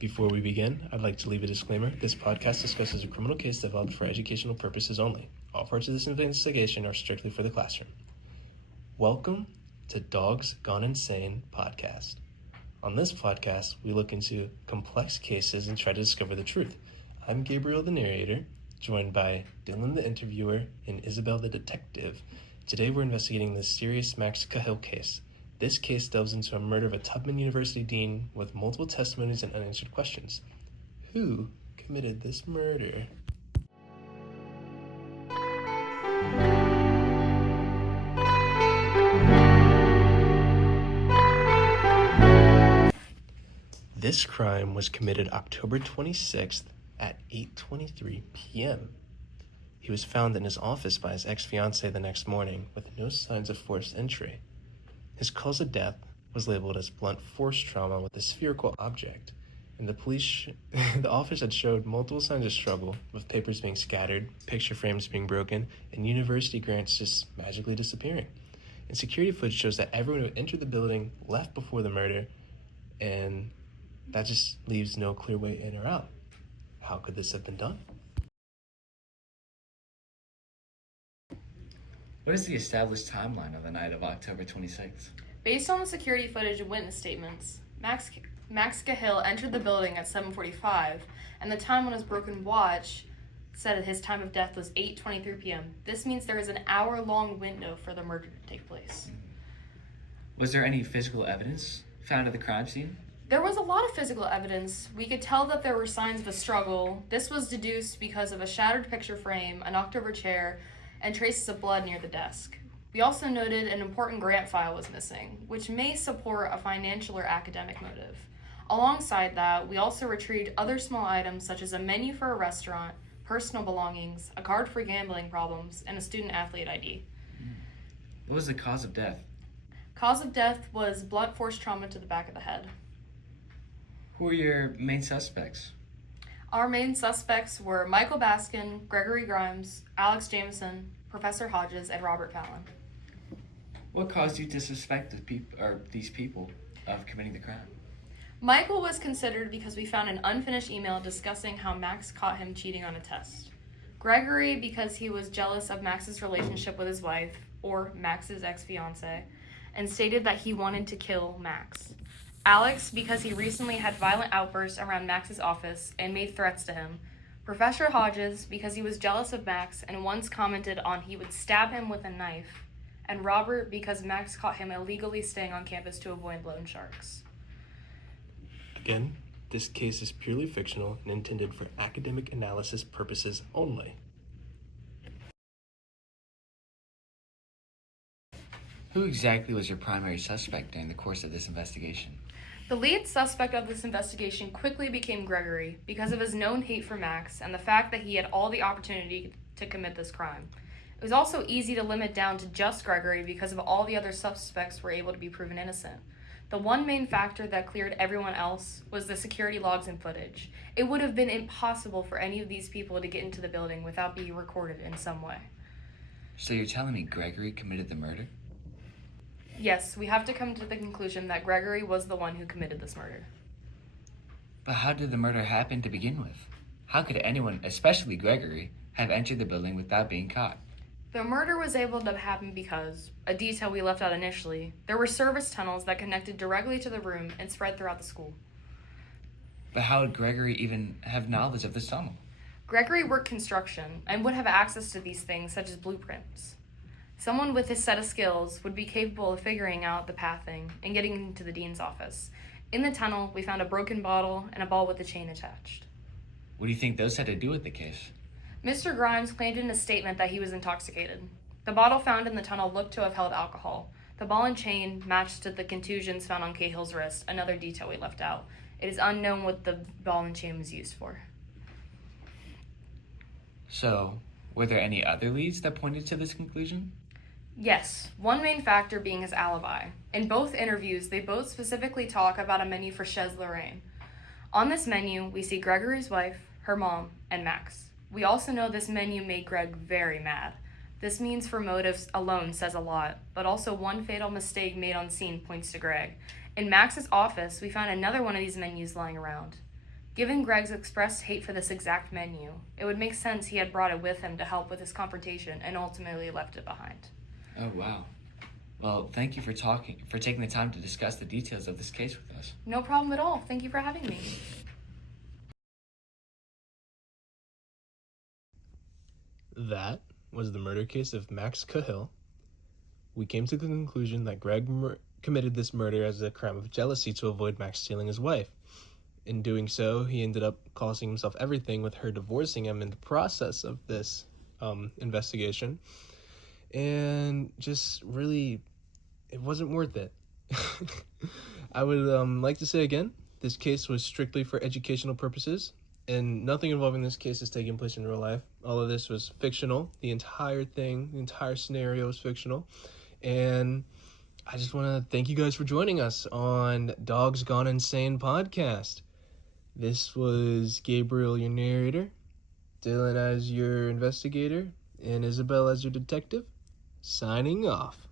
Before we begin, I'd like to leave a disclaimer. This podcast discusses a criminal case developed for educational purposes only. All parts of this investigation are strictly for the classroom. Welcome to Dogs Gone Insane podcast. On this podcast, we look into complex cases and try to discover the truth. I'm Gabriel, the narrator, joined by Dylan, the interviewer, and Isabel, the detective. Today, we're investigating the serious Max Cahill case. This case delves into a murder of a Tubman University dean with multiple testimonies and unanswered questions. Who committed this murder? This crime was committed October 26th at 8:23 p.m. He was found in his office by his ex-fiancée the next morning with no signs of forced entry. His cause of death was labeled as blunt force trauma with a spherical object, and the office had showed multiple signs of struggle, with papers being scattered, picture frames being broken, and university grants just magically disappearing. And security footage shows that everyone who entered the building left before the murder, and that just leaves no clear way in or out. How could this have been done? What is the established timeline of the night of October 26th? Based on the security footage and witness statements, Max Cahill entered the building at 7:45, and the time on his broken watch said that his time of death was 8:23 p.m. This means there is an hour-long window for the murder to take place. Was there any physical evidence found at the crime scene? There was a lot of physical evidence. We could tell that there were signs of a struggle. This was deduced because of a shattered picture frame, a knocked-over chair, and traces of blood near the desk. We also noted an important grant file was missing, which may support a financial or academic motive. Alongside that, we also retrieved other small items such as a menu for a restaurant, personal belongings, a card for gambling problems, and a student-athlete ID. What was the cause of death? Cause of death was blunt force trauma to the back of the head. Who were your main suspects? Our main suspects were Michael Baskin, Gregory Grimes, Alex Jameson, Professor Hodges, and Robert Fallon. What caused you to suspect these people of committing the crime? Michael was considered because we found an unfinished email discussing how Max caught him cheating on a test. Gregory because he was jealous of Max's relationship with his wife, or Max's ex-fiancée, and stated that he wanted to kill Max. Alex because he recently had violent outbursts around Max's office and made threats to him. Professor Hodges because he was jealous of Max and once commented on he would stab him with a knife. And Robert because Max caught him illegally staying on campus to avoid loan sharks. Again, this case is purely fictional and intended for academic analysis purposes only. Who exactly was your primary suspect during the course of this investigation? The lead suspect of this investigation quickly became Gregory because of his known hate for Max and the fact that he had all the opportunity to commit this crime. It was also easy to limit down to just Gregory because of all the other suspects were able to be proven innocent. The one main factor that cleared everyone else was the security logs and footage. It would have been impossible for any of these people to get into the building without being recorded in some way. So you're telling me Gregory committed the murder? Yes, we have to come to the conclusion that Gregory was the one who committed this murder. But how did the murder happen to begin with? How could anyone, especially Gregory, have entered the building without being caught? The murder was able to happen because, a detail we left out initially, there were service tunnels that connected directly to the room and spread throughout the school. But how would Gregory even have knowledge of this tunnel? Gregory worked construction and would have access to these things such as blueprints. Someone with his set of skills would be capable of figuring out the pathing and getting into the dean's office. In the tunnel, we found a broken bottle and a ball with a chain attached. What do you think those had to do with the case? Mr. Grimes claimed in a statement that he was intoxicated. The bottle found in the tunnel looked to have held alcohol. The ball and chain matched to the contusions found on Cahill's wrist, another detail we left out. It is unknown what the ball and chain was used for. So, were there any other leads that pointed to this conclusion? Yes, one main factor being his alibi. In both interviews, they both specifically talk about a menu for Chez Lorraine. On this menu, we see Gregory's wife, her mom, and Max. We also know this menu made Greg very mad. This means for motives alone says a lot, but also one fatal mistake made on scene points to Greg. In Max's office, we found another one of these menus lying around. Given Greg's expressed hate for this exact menu, it would make sense he had brought it with him to help with his confrontation and ultimately left it behind. Oh, wow. Well, thank you for taking the time to discuss the details of this case with us. No problem at all. Thank you for having me. That was the murder case of Max Cahill. We came to the conclusion that Greg committed this murder as a crime of jealousy to avoid Max stealing his wife. In doing so, he ended up costing himself everything, with her divorcing him in the process of this investigation. And just really, it wasn't worth it. I would like to say again, this case was strictly for educational purposes, and nothing involving this case is taking place in real life. All of this was fictional. The entire scenario was fictional. And I just want to thank you guys for joining us on Dogs Gone Insane podcast. This was Gabriel, your narrator, Dylan as your investigator, and Isabel as your detective, signing off.